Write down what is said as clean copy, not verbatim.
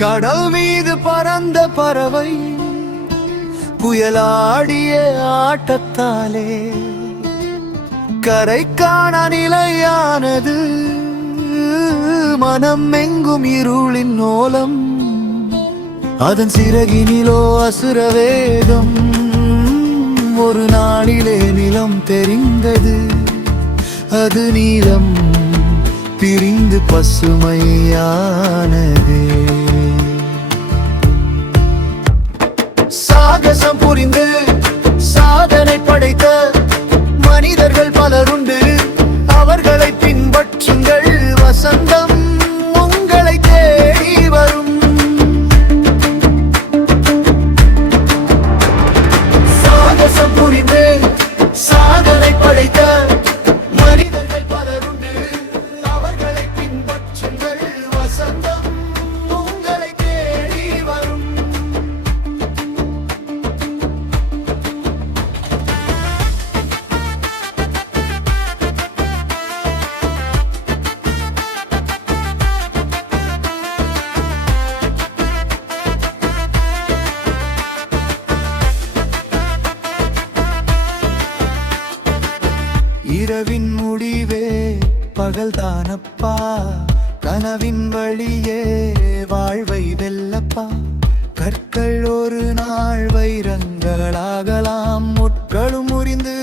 கடல் மீது பறந்த பறவை புயலாடிய ஆட்டத்தாலே கரை காண நிலையானது. மனம் எங்கும் இருளின் ஓலம், அதன் சிறகினிலோ அசுர வேகம். ஒரு நாளிலே நிலம் தெரிந்தது, அது நீலம் பிரிந்து பசுமையானது. சாகசம் புரிந்து சாதனை படைத்த மனிதர்கள் பலருண்டு. அவர்களை பின்பற்றுங்கள், வசந்தம் உங்களை தேடி வரும். சாகசம் புரிந்து சாதனை படைத்த மனிதர்கள் பலருண்டு. அவர்களை பின்பற்றுங்கள், வசந்தம் உங்களை தேடி வரும். இரவின் முடிவே பகல்தானப்பா, கனவின் வழியே வாழ்வை வெல்லப்பா. கற்கள் ஒரு நாள் வைரங்களாகலாம், முட்களும் முறிந்து